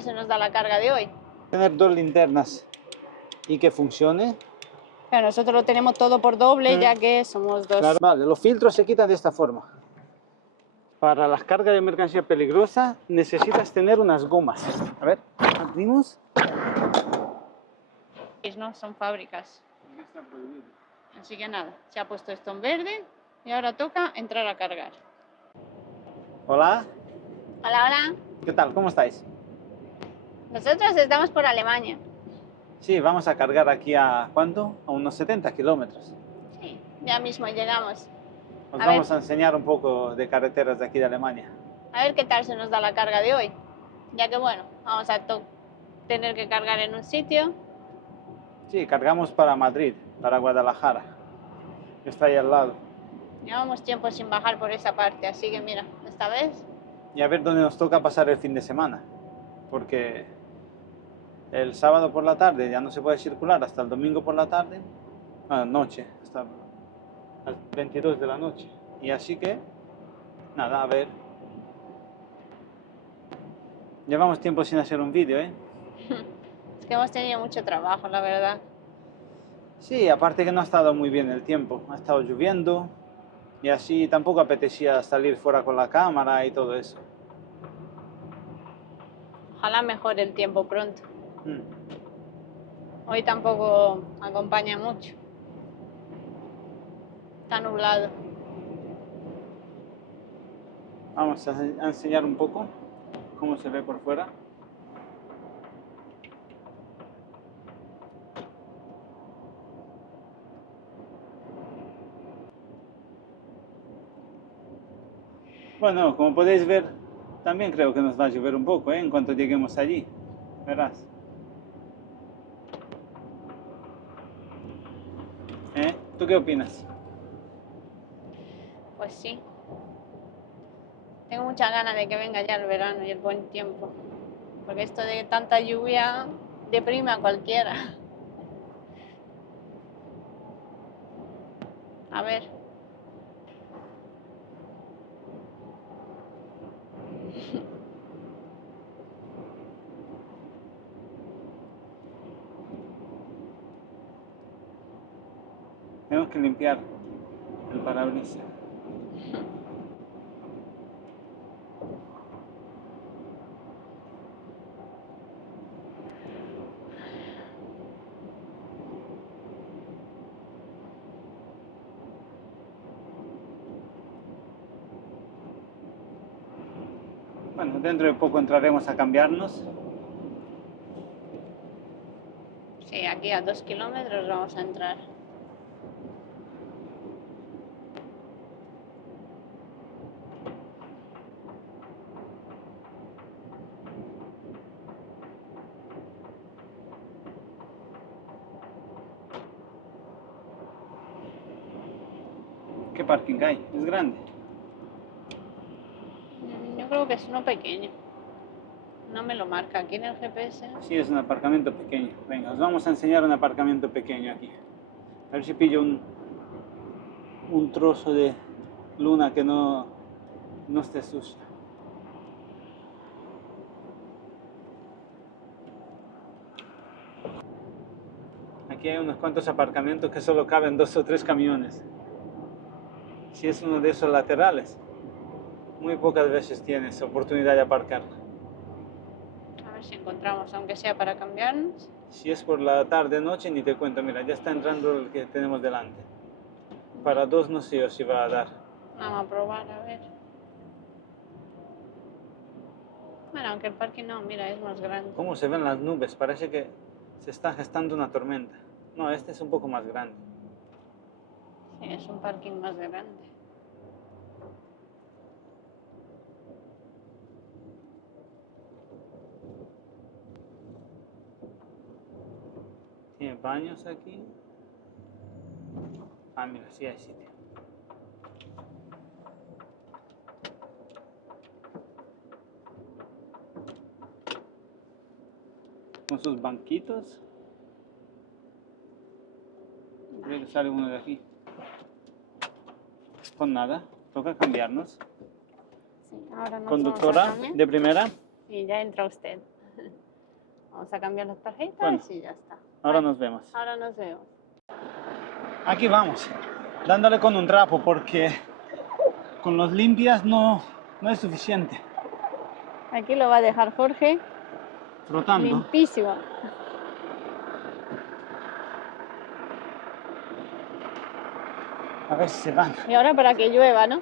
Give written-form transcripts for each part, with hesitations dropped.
Se nos da la carga de hoy. Tener dos linternas y que funcione. Pero nosotros lo tenemos todo por doble, ya que somos dos. Claro. Vale, los filtros se quitan de esta forma. Para las cargas de mercancía peligrosa necesitas tener unas gomas. A ver, abrimos. No son fábricas. Así que nada, se ha puesto esto en verde y ahora toca entrar a cargar. Hola. Hola, hola. ¿Qué tal? ¿Cómo estáis? Nosotros estamos por Alemania. Sí, vamos a cargar aquí a ¿cuánto? A unos 70 kilómetros. Sí, ya mismo llegamos. Os vamos a enseñar un poco de carreteras de aquí de Alemania. A ver qué tal se nos da la carga de hoy. Ya que bueno, vamos a tener que cargar en un sitio. Sí, cargamos para Madrid, para Guadalajara. Está ahí al lado. Llevamos tiempo sin bajar por esa parte, así que mira, esta vez. Y a ver dónde nos toca pasar el fin de semana. Porque el sábado por la tarde ya no se puede circular hasta el domingo por la tarde. Noche, hasta las 22 de la noche. Y así que, nada, a ver. Llevamos tiempo sin hacer un vídeo, ¿eh? Es que hemos tenido mucho trabajo, la verdad. Sí, aparte que no ha estado muy bien el tiempo. Ha estado lloviendo y así tampoco apetecía salir fuera con la cámara y todo eso. Ojalá mejore el tiempo pronto. Hoy tampoco acompaña mucho. Está nublado. Vamos a enseñar un poco cómo se ve por fuera. Bueno, como podéis ver, también creo que nos va a llover un poco, ¿eh? En cuanto lleguemos allí. Verás. ¿Tú qué opinas? Pues sí. Tengo muchas ganas de que venga ya el verano y el buen tiempo. Porque esto de tanta lluvia deprime a cualquiera. A ver. Tenemos que limpiar el parabrisas. Bueno, dentro de poco entraremos a cambiarnos. Sí, aquí a 2 kilómetros vamos a entrar. ¿Qué parking hay? ¿Es grande? Yo creo que es uno pequeño. No me lo marca aquí en el GPS. Sí, es un aparcamiento pequeño. Venga, os vamos a enseñar un aparcamiento pequeño aquí. A ver si pillo un trozo de luna que no esté sucia. Aquí hay unos cuantos aparcamientos que solo caben 2 o 3 camiones. Si es uno de esos laterales, muy pocas veces tienes oportunidad de aparcar. A ver si encontramos, aunque sea para cambiarnos. Si es por la tarde noche, ni te cuento. Mira, ya está entrando el que tenemos delante. Para 2 no sé yo si va a dar. Vamos a probar, a ver. Bueno, aunque el parque no, mira, es más grande. ¿Cómo se ven las nubes? Parece que se está gestando una tormenta. No, este es un poco más grande. Sí, es un parking más grande. Tiene baños aquí. Ah, mira, sí hay sitio. Con sus banquitos. Creo que sale uno de aquí. Pues nada, toca cambiarnos. Sí, ahora nos Conductora vamos a cambiar. de primera. Y ya entra usted. Vamos a cambiar las tarjetas Bueno. y ya está. Ahora Vale, nos vemos. Ahora nos vemos. Aquí vamos, dándole con un trapo porque con los limpias no es suficiente. Aquí lo va a dejar Jorge Frotando. limpísimo. A ver si se van. Y ahora para que llueva, ¿no?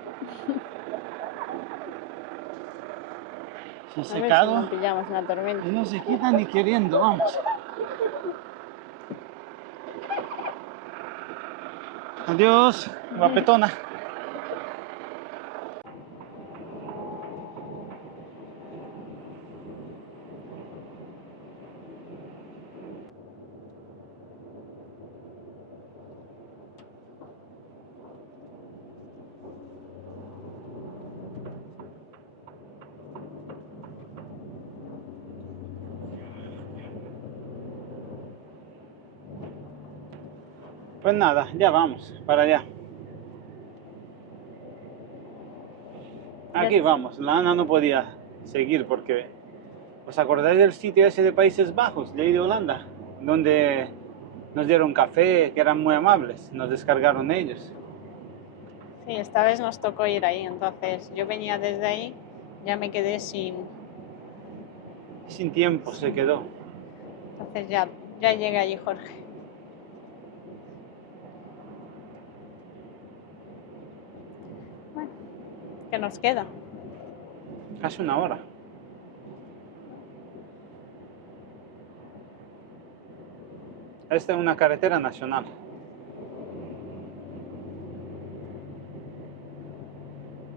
Se ha A ver si secado no pillamos una tormenta. y no se quitan ni queriendo, vamos. Adiós, guapetona. Pues nada, ya vamos para allá. Aquí vamos, la Ana no podía seguir porque... ¿Os acordáis del sitio ese de Países Bajos, de ahí de Holanda? Donde nos dieron café, que eran muy amables, nos descargaron ellos. Sí, esta vez nos tocó ir ahí, entonces yo venía desde ahí, ya me quedé sin... Sin tiempo se quedó. Entonces ya llega allí Jorge. Bueno, ¿qué nos queda? Casi una hora. Esta es una carretera nacional.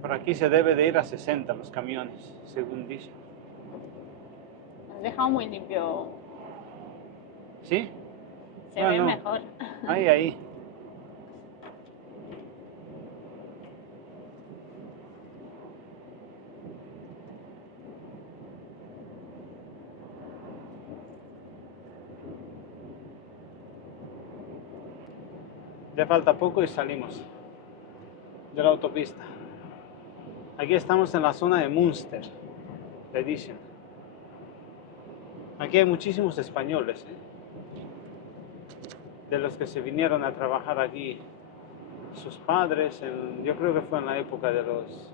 Por aquí se debe de ir a 60 los camiones, según dicen. Has dejado muy limpio. ¿Sí? Se No, ve no. mejor. Ahí. Ya falta poco y salimos de la autopista. Aquí estamos en la zona de Münster, le dicen. Aquí hay muchísimos españoles, de los que se vinieron a trabajar aquí sus padres, yo creo que fue en la época de los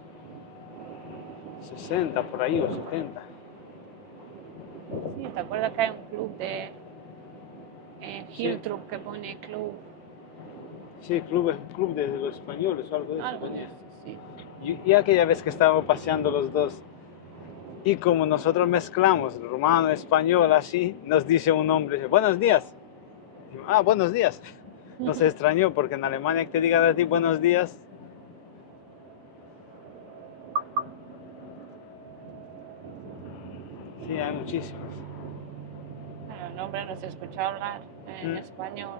60 por ahí o 70. Sí, ¿te acuerdas que hay un club de Hiltrup que pone club? Sí, club de los españoles o algo de eso. Algo de eso, sí. Y aquella vez que estábamos paseando los dos, y como nosotros mezclamos rumano, español, así, nos dice un hombre, buenos días. Ah, buenos días. Nos extrañó porque en Alemania que te digan a ti buenos días. Sí, hay muchísimos. Bueno, el hombre nos escuchó hablar en español.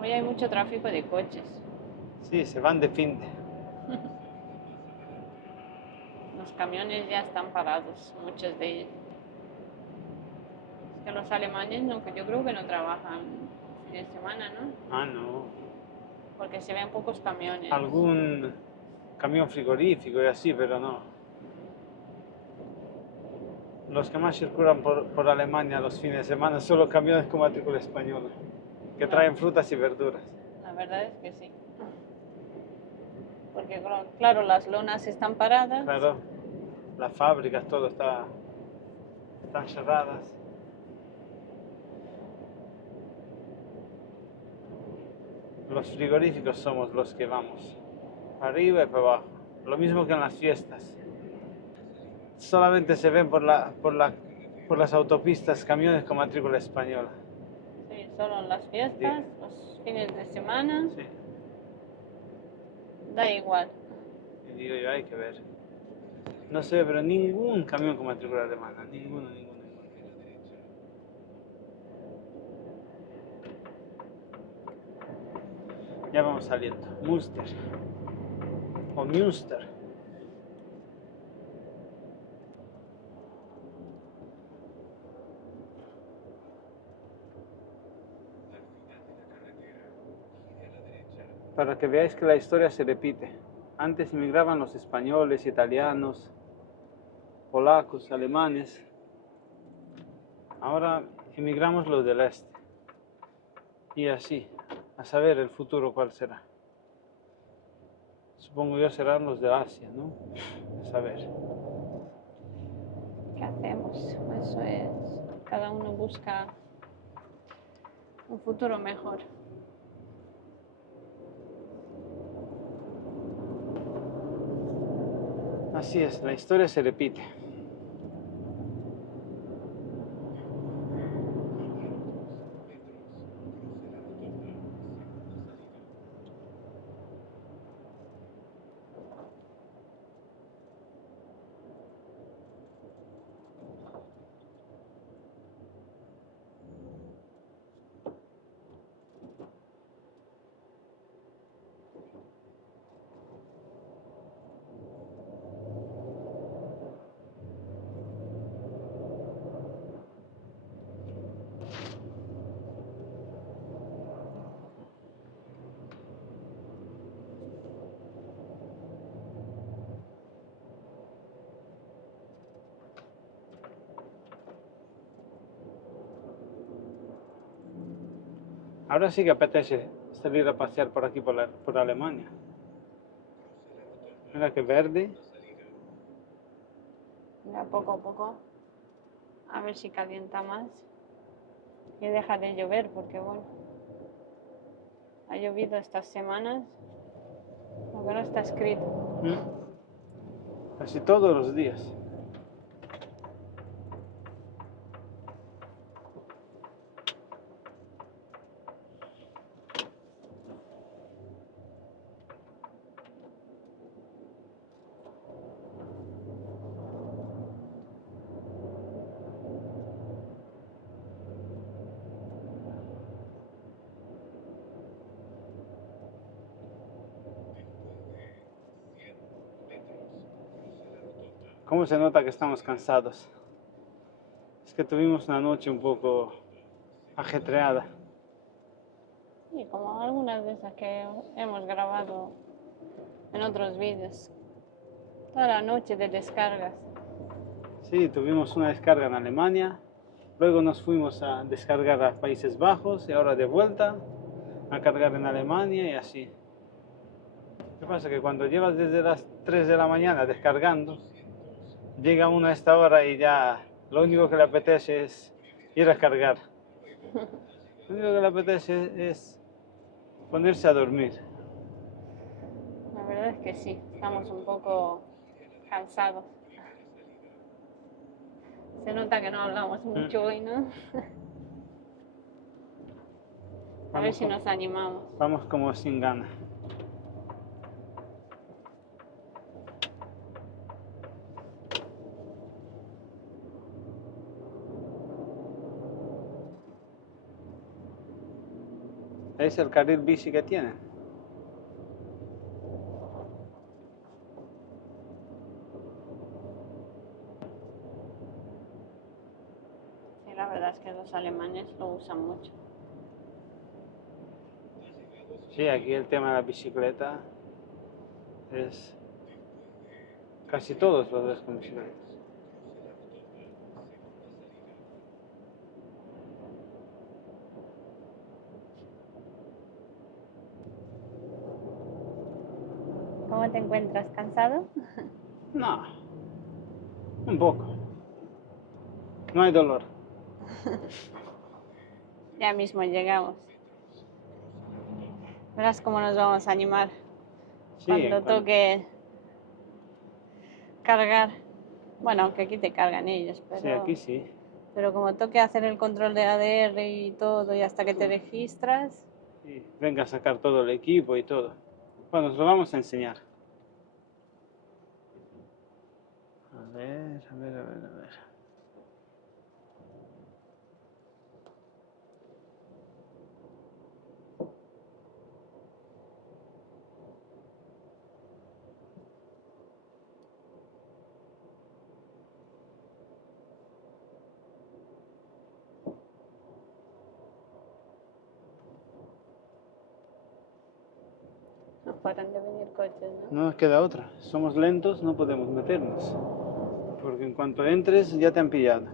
Hoy hay mucho tráfico de coches. Sí, se van de finde. Los camiones ya están parados, muchos de ellos. Es que los alemanes yo creo que no trabajan fin de semana, ¿no? Ah, no. Porque se ven pocos camiones. Algún camión frigorífico y así, pero no. Los que más circulan por Alemania los fines de semana son los camiones con matrícula española, que traen frutas y verduras. La verdad es que sí. Porque claro, las lonas están paradas. Claro, las fábricas, todo están cerradas. Los frigoríficos somos los que vamos para arriba y para abajo. Lo mismo que en las fiestas. Solamente se ven por las autopistas camiones con matrícula española. Sí, solo en las fiestas, los fines de semana. Sí. Da igual. Y digo yo, hay que ver. No sé, pero ningún camión con matrícula alemana. Ninguno. Ya vamos saliendo. Münster. O Münster. Para que veáis que la historia se repite. Antes emigraban los españoles, italianos, polacos, alemanes. Ahora emigramos los del este. Y así, a saber el futuro cuál será. Supongo yo serán los de Asia, ¿no? A saber. ¿Qué hacemos? Eso es. Cada uno busca un futuro mejor. Así es, la historia se repite. Ahora sí que apetece salir a pasear por aquí, por Alemania. Mira qué verde. Ya poco a poco. A ver si calienta más. Y deja de llover, porque bueno, ha llovido estas semanas. Ahora está escrito. Casi todos los días. ¿Cómo se nota que estamos cansados? Es que tuvimos una noche un poco ajetreada. Y como algunas de esas que hemos grabado en otros vídeos. Toda la noche de descargas. Sí, tuvimos una descarga en Alemania, luego nos fuimos a descargar a Países Bajos y ahora de vuelta a cargar en Alemania y así. ¿Qué pasa? Que cuando llevas desde las 3 de la mañana descargando, llega uno a esta hora y ya lo único que le apetece es ir a cargar. Lo único que le apetece es ponerse a dormir. La verdad es que sí, estamos un poco cansados. Se nota que no hablamos mucho hoy, ¿no? A ver si nos animamos. Vamos como sin ganas. Es el carril bici que tienen. Sí, la verdad es que los alemanes lo usan mucho. Sí, aquí el tema de la bicicleta es casi todos los ves con bicicleta. ¿Cómo te encuentras? ¿Cansado? No, un poco. No hay dolor. Ya mismo llegamos. Verás cómo nos vamos a animar Sí, cuando toque cargar. Bueno, aunque aquí te cargan ellos, pero, sí, aquí sí. pero como toque hacer el control de ADR y todo, y hasta que te registras, Sí, venga a sacar todo el equipo y todo. Bueno, os lo vamos a enseñar. A ver, a ver, a ver, a ver. no paran de venir coches, ¿no? No nos queda otra. Somos lentos, no podemos meternos. porque en cuanto entres ya te han pillado.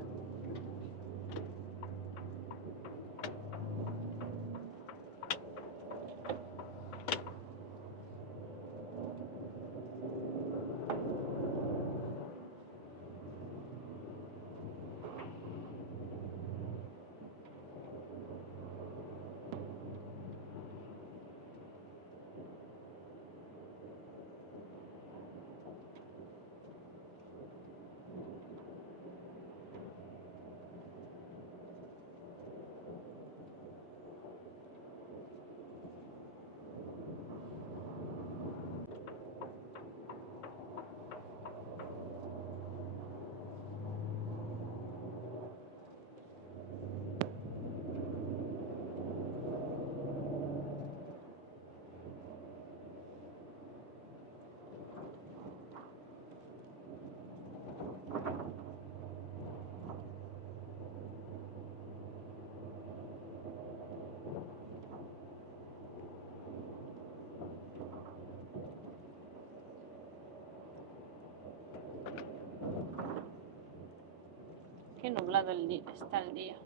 Qué nublado está el día.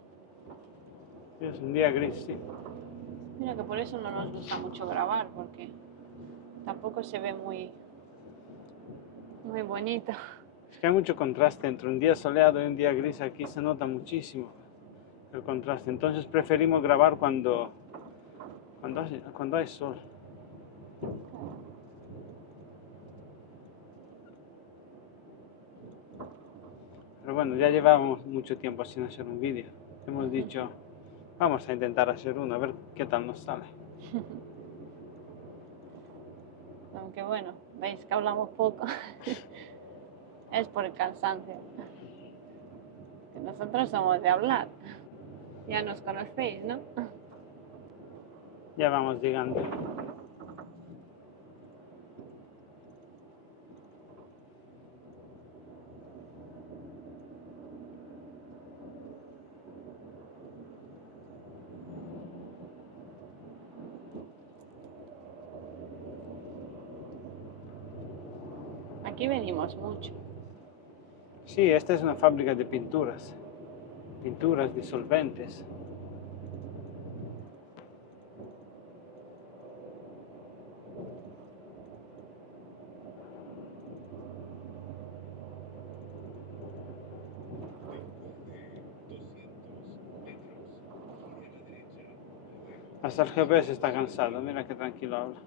Es un día gris, sí. Mira que por eso no nos gusta mucho grabar, porque tampoco se ve muy bonito. Es que hay mucho contraste entre un día soleado y un día gris. Aquí se nota muchísimo el contraste. Entonces preferimos grabar cuando hay sol. Pero bueno, ya llevábamos mucho tiempo sin hacer un vídeo. Hemos dicho, vamos a intentar hacer uno, a ver qué tal nos sale. Aunque bueno, veis que hablamos poco. Es por el cansancio. Que nosotros somos de hablar. Ya nos conocéis, ¿no? Ya vamos llegando. Aquí venimos mucho. Sí, esta es una fábrica de pinturas. Pinturas, disolventes. Hasta el GPS está cansado, mira qué tranquilo habla.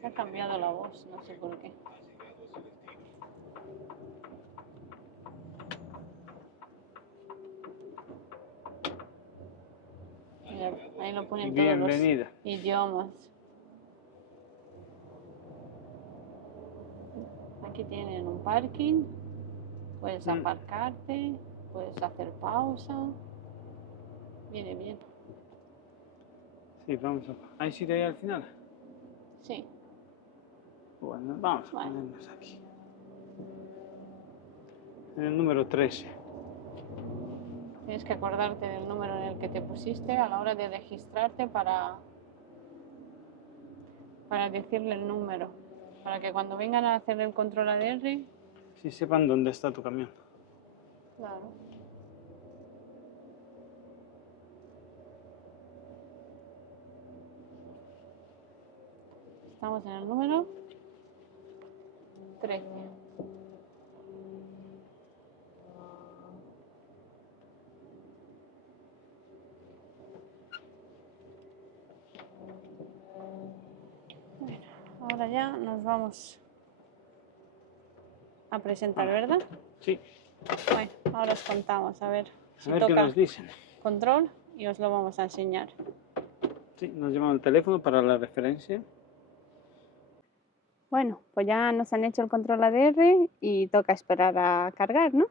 Se ha cambiado la voz, no sé por qué. Mira, ahí lo ponen todos los Bienvenida. idiomas. Aquí tienen un parking. Puedes aparcarte, puedes hacer pausa. Viene bien. Sí, vamos a... ¿Hay sitio ahí al final? Sí. Bueno, vamos a Bueno. ponernos aquí. En el número 13. Tienes que acordarte del número en el que te pusiste a la hora de registrarte para decirle el número. Para que cuando vengan a hacer el control ADR, Si sepan dónde está tu camión. claro. Estamos en el número 13. Bueno, ahora ya nos vamos a presentar, ¿verdad? Sí, Bueno, ahora os contamos, a ver si a ver qué toca nos dicen. control y os lo vamos a enseñar. Sí, nos llaman el teléfono para la referencia. Bueno, pues ya nos han hecho el control ADR y toca esperar a cargar, ¿no?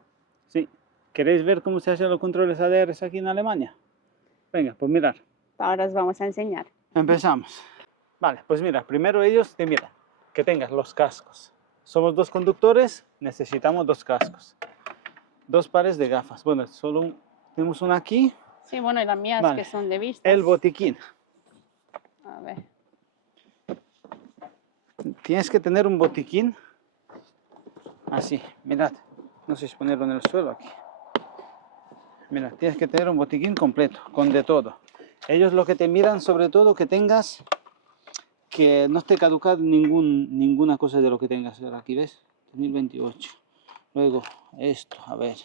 Sí. ¿Queréis ver cómo se hacen los controles ADR aquí en Alemania? Venga, pues mirar. Ahora os vamos a enseñar. Empezamos. Vale, pues mira, primero ellos te miran que tengas los cascos. Somos 2 conductores, necesitamos 2 cascos. 2 pares de gafas. Bueno, tenemos una aquí. Sí, bueno, y las mías Vale. que son de vista. El botiquín. A ver. tienes que tener un botiquín así, mirad, no sé si ponerlo en el suelo aquí. Mira, tienes que tener un botiquín completo, con de todo. Ellos lo que te miran sobre todo que tengas, que no esté caducado ninguna cosa de lo que tengas. A ver, aquí ves, 2028. Luego esto, a ver,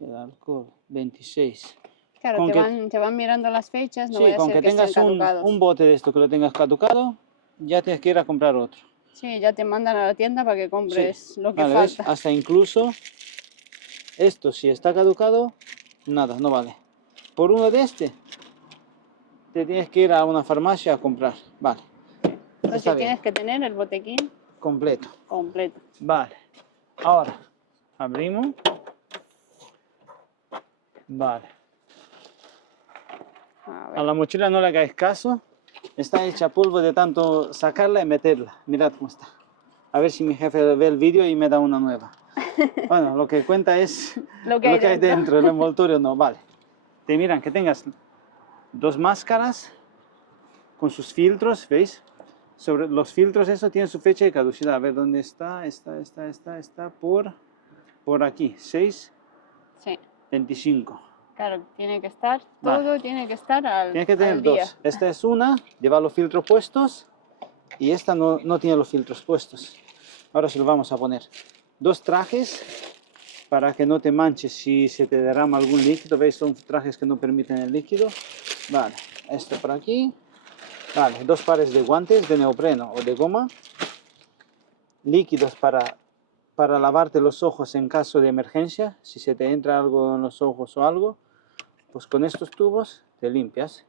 el alcohol, 26. Claro, Con te van mirando las fechas, no sí, vaya a con ser que que estén tengas caducados. un bote de esto que lo tengas caducado, ya tienes que ir a comprar otro. Sí, ya te mandan a la tienda para que compres Sí. lo que Vale, ¿ves? falta. Hasta incluso esto, si está caducado, nada, no vale. Por uno de este, te tienes que ir a una farmacia a comprar. Vale. Entonces Está bien. tienes que tener el botiquín Completo. completo. Vale. Ahora, abrimos. Vale. A A ver, la mochila no le hagáis caso. Está hecha polvo de tanto sacarla y meterla. Mirad cómo está. A ver si mi jefe ve el vídeo y me da una nueva. Bueno, lo que cuenta es lo que hay dentro. El envoltorio no. Vale. Te miran que tengas 2 máscaras con sus filtros, ¿veis? Sobre los filtros, eso tiene su fecha de caducidad. A ver dónde está. Está por aquí. 6, Sí, 25. claro, tiene que estar, Vale. todo tiene que estar al Tienes que tener día. 2. Esta es una, lleva los filtros puestos. Y esta no tiene los filtros puestos. Ahora se los vamos a poner. 2 trajes para que no te manches si se te derrama algún líquido. ¿Veis? Son trajes que no permiten el líquido. Vale, esto por aquí. Vale, 2 pares de guantes de neopreno o de goma. Líquidos para lavarte los ojos en caso de emergencia. Si se te entra algo en los ojos o algo, pues con estos tubos te limpias.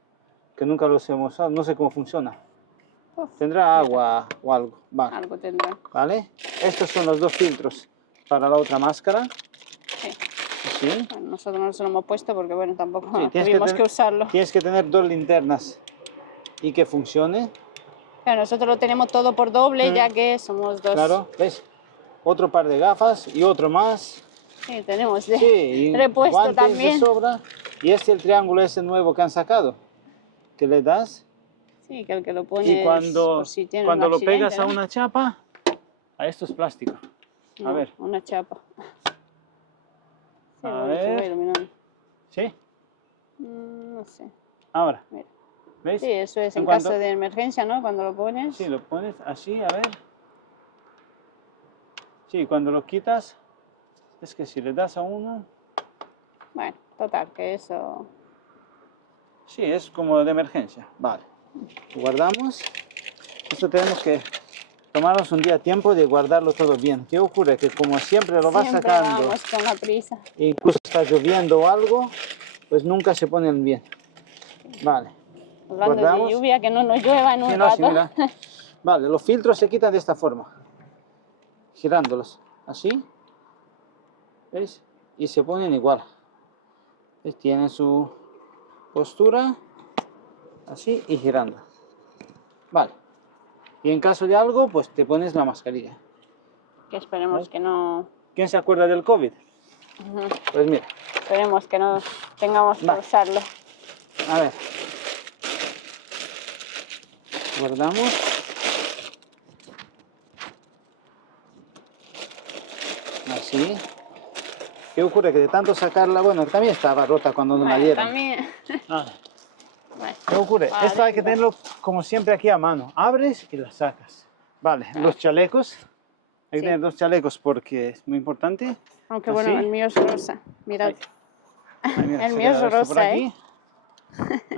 Que nunca los hemos usado, no sé cómo funciona. Uf, Tendrá agua o algo. Vale. algo tendrá. ¿Vale? Estos son los 2 filtros para la otra máscara. Sí. ¿Sí? Bueno, nosotros no se lo hemos puesto porque bueno, tampoco Sí, tuvimos que usarlo. Tienes que tener 2 linternas y que funcione. Claro, nosotros lo tenemos todo por doble, ya que somos 2. Claro, ¿ves? Otro par de gafas y otro más. Sí, tenemos de Sí, y repuesto guantes también. de sobra. Y el triángulo ese nuevo que han sacado. Que le das. Sí, que el que lo pones Y cuando por si tienes lo un accidente, pegas a ¿no? una chapa, a esto es plástico. No, A ver. una chapa. Sí, A bueno, se va ver. iluminando. ¿Sí? No sé. Ahora. Mira. ¿Veis? Sí, eso es en cuando- caso de emergencia, ¿no? Cuando lo pones. Sí, lo pones así, a ver. Sí, cuando lo quitas, es que si le das a uno, Bueno, total, que eso. sí, es como de emergencia. Vale. Guardamos. Esto tenemos que tomarnos un día a tiempo de guardarlo todo bien. ¿Qué ocurre? Que como siempre lo vas Siempre sacando, vamos con la prisa. e incluso está lloviendo o algo, pues nunca se ponen bien. Vale. Hablando Guardamos. de lluvia, que no nos llueva en un Sí, no, sí, rato. mira. Vale, los filtros se quitan de esta forma. Girándolos. Así. ¿Veis? Y se ponen igual. ¿Veis? Tienen su postura. Así y girando. Vale. Y en caso de algo, pues te pones la mascarilla. Que esperemos ¿Vale? que no. ¿Quién se acuerda del COVID? Ujú. Pues mira. Esperemos que no tengamos que Vale. usarlo. A ver. Guardamos. Así. ¿Qué ocurre? Que de tanto sacarla, bueno, también estaba rota cuando nos la Bueno, dieron. también. Ah, Bueno, ¿qué ocurre? vale, Esto hay que tenerlo como siempre aquí a mano. Abres y la sacas. Vale, los chalecos. Hay que Sí. tener 2 chalecos porque es muy importante. aunque Así. bueno, el mío es rosa. Mirad. Ahí, mira, El se mío es queda esto por rosa, aquí.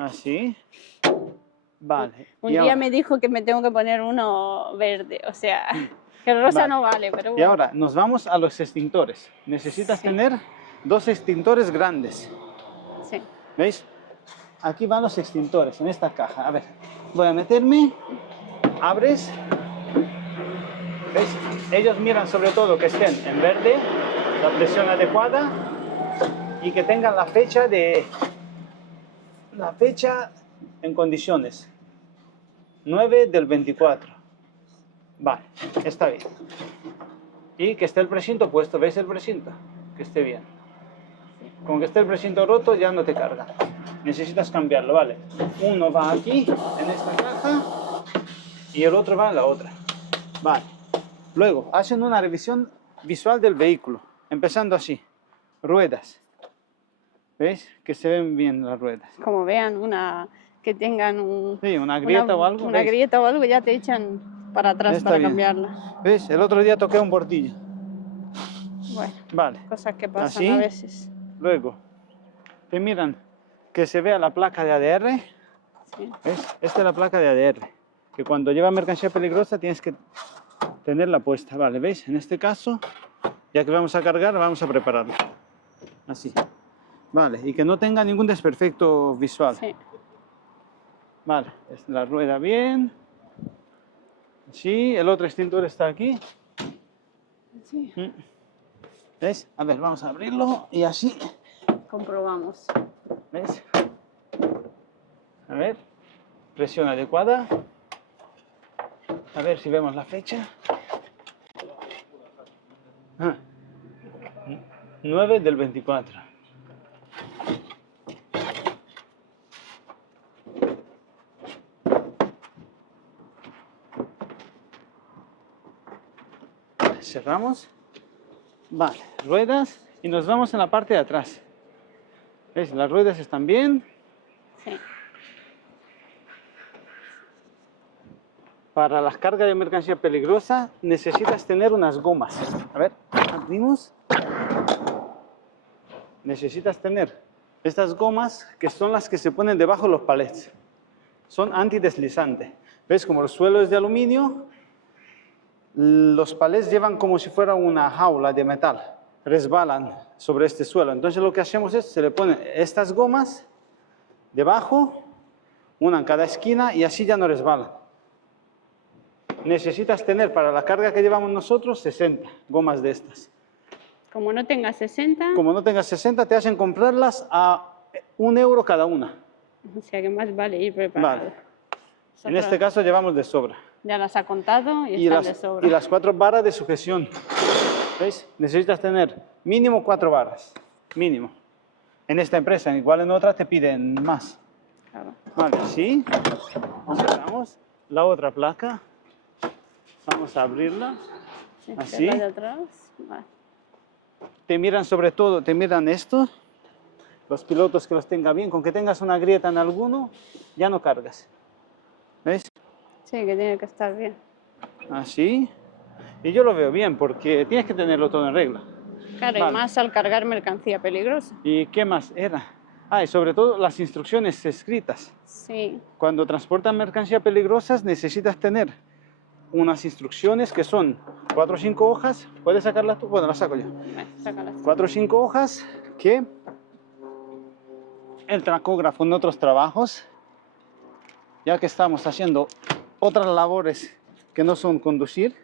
Así. Vale. Un y día ahora, me dijo que me tengo que poner uno verde, o sea, que el rosa Vale. no vale, pero Y bueno. ahora nos vamos a los extintores. Necesitas Sí. tener 2 extintores grandes. Sí. ¿Veis? Aquí van los extintores en esta caja. A ver, voy a meterme. Abres. ¿Veis? Ellos miran sobre todo que estén en verde, la presión adecuada y que tengan la fecha en condiciones. 9 del 24. Vale, está bien. Y que esté el precinto puesto. ¿Veis el precinto? Que esté bien. Con que esté el precinto roto ya no te carga. Necesitas cambiarlo, ¿vale? Uno va aquí, en esta caja, y el otro va en la otra. Vale. Luego, hacen una revisión visual del vehículo, empezando así. Ruedas. ¿Veis? Que se ven bien las ruedas. Como vean que tengan Sí, una grieta o algo. Una ¿veis? grieta o algo, ya te echan para atrás Está para bien. cambiarla. ¿Veis? El otro día toqué un bordillo. Bueno, Vale. cosas que pasan Así. a veces. Luego, te miran que se vea la placa de ADR. Sí. ¿Ves? Esta es la placa de ADR. Que cuando lleva mercancía peligrosa tienes que tenerla puesta. Vale, ¿veis? En este caso, ya que vamos a cargar, vamos a prepararla. Así. Vale, y que no tenga ningún desperfecto visual. Sí. Vale, la rueda bien. Sí, el otro extintor está aquí. Sí. ¿Ves? A ver, vamos a abrirlo y así. Comprobamos. ¿Ves? A ver, presión adecuada. A ver si vemos la fecha. 9 del 24. Cerramos. Vale, ruedas y nos vamos en la parte de atrás. ¿Ves? Las ruedas están bien. Sí. Para las cargas de mercancía peligrosa necesitas tener unas gomas. A ver, abrimos. Necesitas tener estas gomas que son las que se ponen debajo de los palets. Son antideslizantes. ¿Ves? Como el suelo es de aluminio, los palets llevan como si fuera una jaula de metal. Resbalan sobre este suelo. Entonces lo que hacemos es, se le ponen estas gomas debajo, una en cada esquina y así ya no resbalan. Necesitas tener para la carga que llevamos nosotros 60 gomas de estas. Como no tengas 60, Como no tengas 60, te hacen comprarlas a 1 euro cada una. o sea que más vale ir preparado. Vale. En este caso llevamos de sobra. Ya las ha contado y están de sobra. Y las 4 barras de sujeción. ¿Veis? Necesitas tener mínimo 4 barras. Mínimo. En esta empresa, igual en otra te piden más. Claro. Vale, sí. Cerramos la otra placa. Vamos a abrirla. Sí, Así. la de atrás. Vale. Te miran sobre todo, te miran esto. Los pilotos que los tengan bien. Con que tengas una grieta en alguno, ya no cargas. ¿Veis? Sí, que tiene que estar bien. Así. Y yo lo veo bien porque tienes que tenerlo todo en regla. Claro, Vale. y más al cargar mercancía peligrosa. ¿Y qué más era? Ah, y sobre todo las instrucciones escritas. Sí. Cuando transportan mercancía peligrosas necesitas tener unas instrucciones que son 4 o 5 hojas. ¿Puedes sacarlas tú? Bueno, las saco yo. Vale, sácalas. 4 o 5 hojas que el tracógrafo en otros trabajos, ya que estamos haciendo otras labores que no son conducir.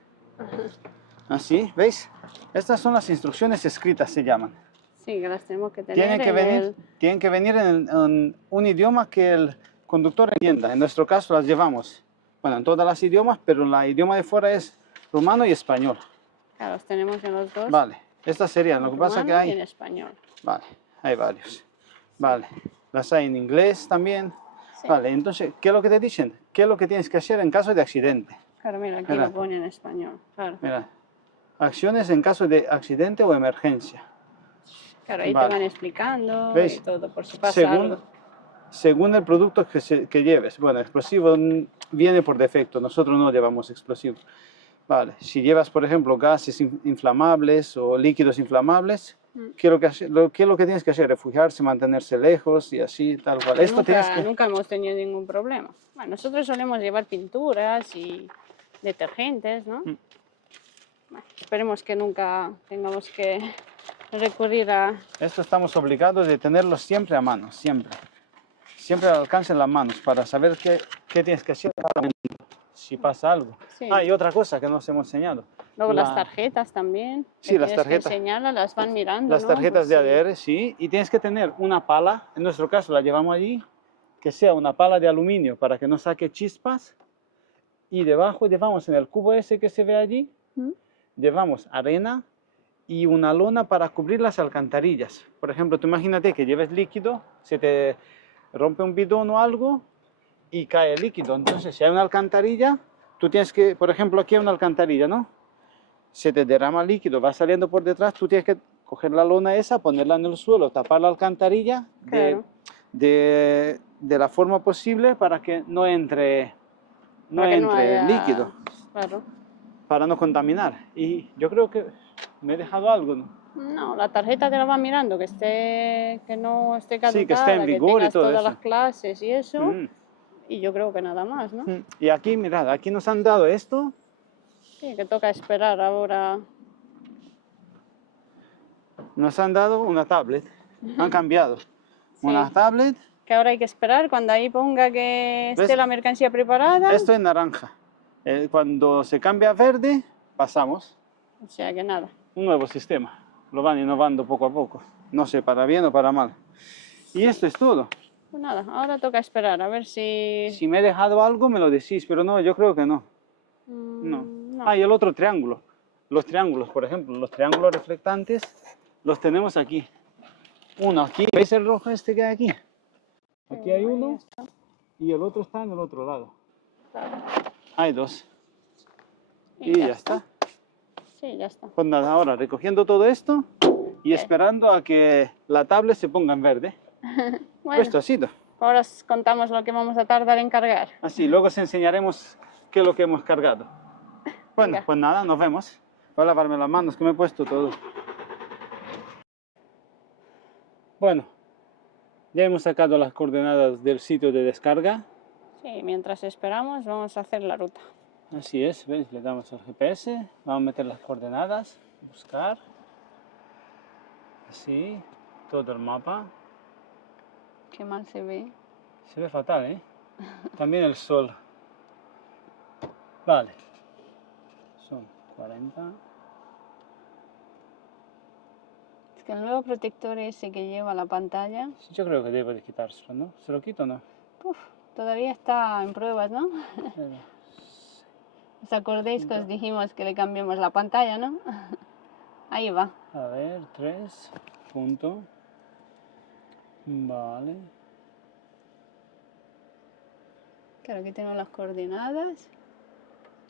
Así, ¿veis? Estas son las instrucciones escritas, se llaman. Sí, que las tenemos que tener Tienen que venir en un idioma que el conductor entienda. En nuestro caso las llevamos, bueno, en todos los idiomas, pero el idioma de fuera es rumano y español. Claro, los tenemos en los dos. Vale, estas serían, lo que pasa que hay... Y en español. Vale, hay varios. Vale, las hay en inglés también. Sí. Vale, entonces, ¿qué es lo que te dicen? ¿Qué es lo que tienes que hacer en caso de accidente? Claro, mira, aquí Mira. lo pone en español. Claro, Mira, acciones en caso de accidente o emergencia. claro ahí Vale. te van explicando ¿Veis? y todo, por si pasa algo. Según el producto que lleves. Bueno, explosivo viene por defecto, nosotros no llevamos explosivo. Vale, si llevas, por ejemplo, gases inflamables o líquidos inflamables, ¿qué es lo que tienes que hacer? Refugiarse, mantenerse lejos y así, tal cual. Esto Nunca hemos tenido ningún problema. Bueno, nosotros solemos llevar pinturas y detergentes, ¿no? Bueno, esperemos que nunca tengamos que recurrir a... Esto estamos obligados de tenerlo siempre a mano, siempre. Siempre al alcance en las manos para saber qué tienes que hacer si pasa algo. Sí. Ah, y otra cosa que nos hemos enseñado. Luego las tarjetas también. Sí, las tarjetas. Que enseñarlas, las van mirando, Las ¿no? tarjetas Pues de ADR, sí. Y tienes que tener una pala, en nuestro caso la llevamos allí, que sea una pala de aluminio para que no saque chispas. Y debajo llevamos en el cubo ese que se ve allí, llevamos arena y una lona para cubrir las alcantarillas. Por ejemplo, tú imagínate que lleves líquido, se te rompe un bidón o algo y cae el líquido. Entonces, si hay una alcantarilla, tú tienes que, por ejemplo, aquí hay una alcantarilla, ¿no? Se te derrama líquido, va saliendo por detrás, tú tienes que coger la lona esa, ponerla en el suelo, tapar la alcantarilla Claro. de la forma posible para que no entre, no Para que no entre el líquido, haya... Claro. para no contaminar. Y yo creo que me he dejado algo, ¿no? No, la tarjeta te la va mirando, que no esté Sí, que esté en caducada, que vigor y tengas todo todas eso. las clases y eso. Mm. Y yo creo que nada más, ¿no? Y aquí, mirad, aquí nos han dado esto. Sí, que toca esperar ahora. Nos han dado una tablet. Han cambiado. Sí. Una tablet. Que ahora hay que esperar cuando ahí ponga que esté ¿Ves? la mercancía preparada. Esto es naranja. Cuando se cambia a verde, pasamos. O sea que nada. Un nuevo sistema. Lo van innovando poco a poco. No sé, para bien o para mal. Y esto es todo. Pues nada, ahora toca esperar a ver si... Si me he dejado algo, me lo decís, pero no, yo creo que no. No. no. Ah, y el otro triángulo. Los triángulos, por ejemplo, los triángulos reflectantes los tenemos aquí. Uno aquí. ¿Veis el rojo este que hay aquí? Aquí hay uno y el otro está en el otro lado. Claro. Hay dos. Y Y ya ya está. Sí, ya está. Pues nada, ahora recogiendo todo esto y esperando a que la tablet se ponga en verde. Bueno, Esto ha sido. ahora os contamos lo que vamos a tardar en cargar. Así, luego os enseñaremos qué es lo que hemos cargado. Bueno, Venga. pues nada, nos vemos. Voy a lavarme las manos, que me he puesto todo. Bueno, ya hemos sacado las coordenadas del sitio de descarga. Sí, mientras esperamos vamos a hacer la ruta. Así es, ¿veis? Le damos al GPS, vamos a meter las coordenadas, buscar. Así, todo el mapa. Qué mal se ve. Se ve fatal, ¿eh? También el sol. Vale. Son 40. Es que el nuevo protector ese que lleva la pantalla, Sí, yo creo que debo de quitárselo, ¿no? ¿Se lo quito o no? todavía está en pruebas, ¿no? Pero- ¿Os acordáis que os dijimos que le cambiemos la pantalla, no? Ahí va. A ver, 3. Punto. Vale. Claro, aquí tengo las coordenadas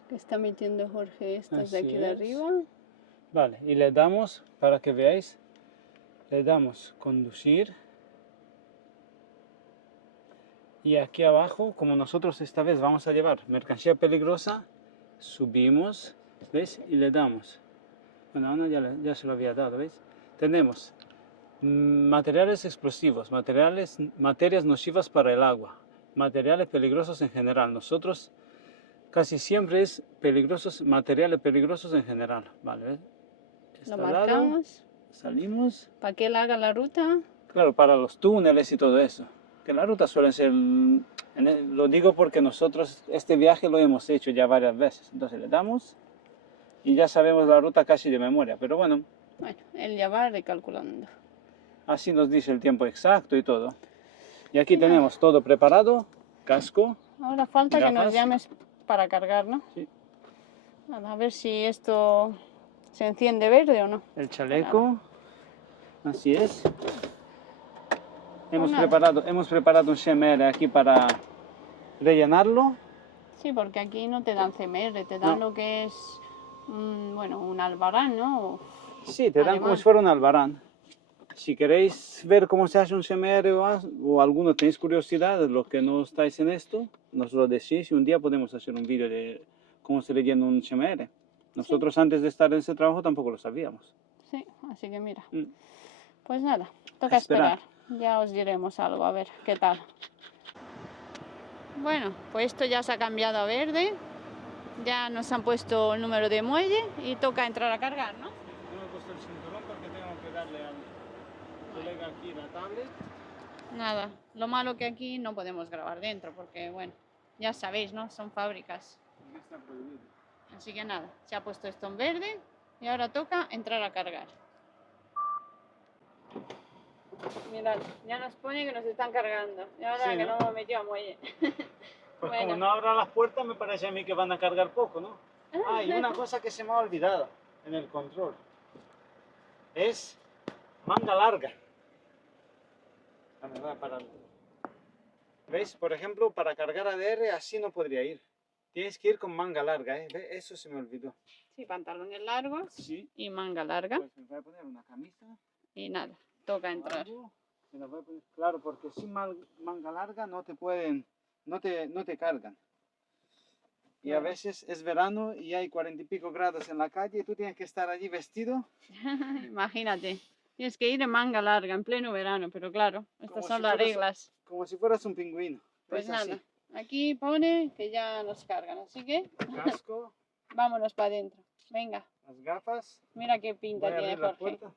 que está metiendo Jorge estas de Así aquí de es. arriba. Vale, y le damos, para que veáis, le damos conducir. Y aquí abajo, como nosotros esta vez vamos a llevar mercancía peligrosa, subimos, ¿veis? Y le damos. Bueno, Ana ya se lo había dado, ¿veis? Tenemos materiales explosivos, materias nocivas para el agua, materiales peligrosos en general. Nosotros casi siempre es materiales peligrosos en general, ¿vale? ¿Ves? Lo Este lado, marcamos. salimos. Para que él haga la ruta. Claro, para los túneles y todo eso. Que la ruta suele ser, lo digo porque nosotros este viaje lo hemos hecho ya varias veces. Entonces le damos y ya sabemos la ruta casi de memoria. Pero bueno, Bueno, él ya va recalculando. así nos dice el tiempo exacto y todo. Y aquí tenemos todo preparado, casco. Ahora falta que nos Gafas. llames para cargar, ¿no? Sí. Nada, a ver si esto se enciende verde o no. El chaleco, así es. Hemos nada. preparado un CMR aquí para rellenarlo. Sí, porque aquí no te dan CMR, te dan No. lo que es, bueno, un albarán, ¿no? Sí, te dan Alemán. como si fuera un albarán. Si queréis ver cómo se hace un CMR o alguno tenéis curiosidad de lo que no estáis en esto, nos lo decís y un día podemos hacer un vídeo de cómo se rellena un CMR. Nosotros antes de estar en ese trabajo tampoco lo sabíamos. Sí, así que mira. Mm. Pues nada, toca Esperar. esperar. Ya os diremos algo, a ver qué tal. Bueno, pues esto ya se ha cambiado a verde. Ya nos han puesto el número de muelle y toca entrar a cargar, ¿no? No me he puesto el cinturón porque tengo que darle al colega aquí la tablet. Nada, lo malo que aquí no podemos grabar dentro porque, bueno, ya sabéis, ¿no? Son fábricas. Está prohibido. Así que nada, se ha puesto esto en verde y ahora toca entrar a cargar. Mirad, ya nos pone que nos están cargando. Y ahora Sí, que ¿no? no me metió a muelle. Pues Bueno. como no abra las puertas, me parece a mí que van a cargar poco, ¿no? Ah, y una cosa que se me ha olvidado en el control. Es manga larga. A ver, voy a parar. ¿Veis? Por ejemplo, para cargar ADR así no podría ir. Tienes que ir con manga larga, ¿eh? Ve, eso se me olvidó. Sí, pantalones largos Sí. y manga larga. Pues me voy a poner una camisa. Y nada, toca entrar. Algo. Me la voy a poner. Claro, porque sin manga larga no te pueden, no te cargan. Y a Claro. veces es verano y hay 40 y pico grados en la calle y tú tienes que estar allí vestido. Imagínate. Tienes que ir en manga larga, en pleno verano, pero claro, estas Como son si las fueras- reglas. Como si fueras un pingüino. Pues Es así. nada, aquí pone que ya nos cargan, así que Casco, vámonos para adentro. Venga, las gafas. mira qué Voy pinta a tiene abrir la Jorge. puerta.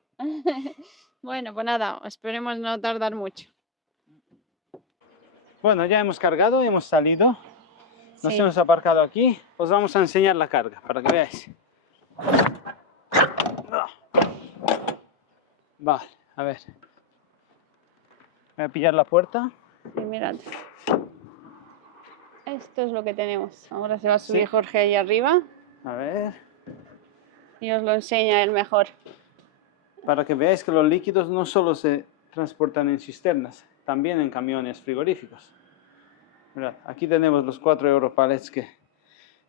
Bueno, pues nada, esperemos no tardar mucho. Bueno, ya hemos cargado, hemos salido. Nos Sí. hemos aparcado aquí. Os vamos a enseñar la carga para que veáis. Vale, a ver. Voy a pillar la puerta. Sí, mirad. Esto es lo que tenemos. Ahora se va a subir Sí. Jorge ahí arriba A ver. y os lo enseña él mejor. Para que veáis que los líquidos no solo se transportan en cisternas, también en camiones frigoríficos. Mirad, aquí tenemos los 4 euro pallets que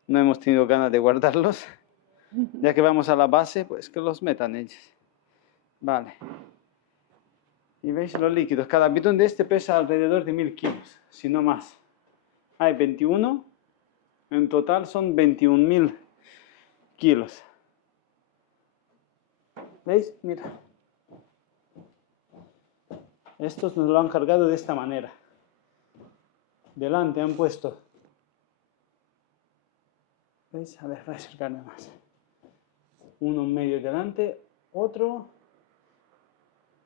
no hemos tenido ganas de guardarlos. Ya que vamos a la base, pues que los metan ellos. Vale. Y veis los líquidos. Cada bidón de este pesa alrededor de 1000 kilos, si no más. Hay 21. En total son 21.000 kilos. ¿Veis? Mira. Estos nos lo han cargado de esta manera. Delante han puesto. ¿Veis? A ver, voy a acercarme más. Uno en medio delante, otro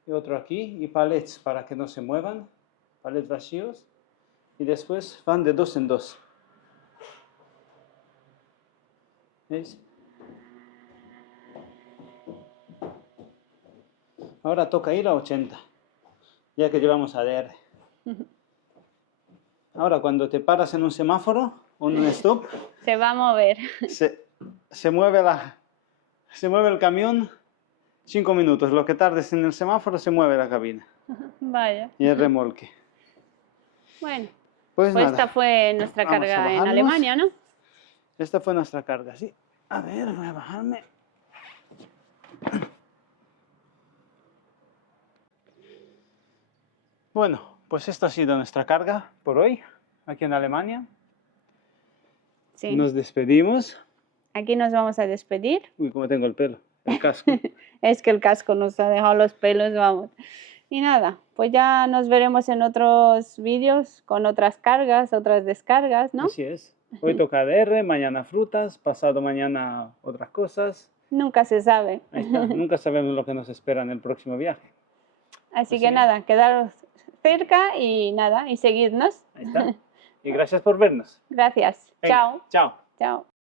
y otro aquí. Y palets para que no se muevan. Palets vacíos. Y después van de 2 en 2. ¿Veis? Ahora toca ir a 80, ya que llevamos ADR. Ahora, cuando te paras en un semáforo o en un stop, Se va a mover. se mueve el camión 5 minutos. Lo que tardes en el semáforo, se mueve la cabina Vaya. y el remolque. Bueno, Pues pues nada, esta fue nuestra vamos a carga en bajarnos. Alemania, ¿no? Esta fue nuestra carga, sí. A ver, voy a bajarme. Bueno, pues esta ha sido nuestra carga por hoy, aquí en Alemania. Sí. Nos despedimos. Aquí nos vamos a despedir. Uy, cómo tengo el pelo, el casco. Es que el casco nos ha dejado los pelos, vamos. Y nada, pues ya nos veremos en otros vídeos con otras cargas, otras descargas, ¿no? Así es. Hoy toca ADR, mañana frutas, pasado mañana otras cosas. Nunca se sabe. Ahí está. Nunca sabemos lo que nos espera en el próximo viaje. Así Así que es. nada, quedaros cerca y nada, y seguidnos. Ahí está. Y gracias por vernos. Gracias. Venga, Chao. Chao. Chao.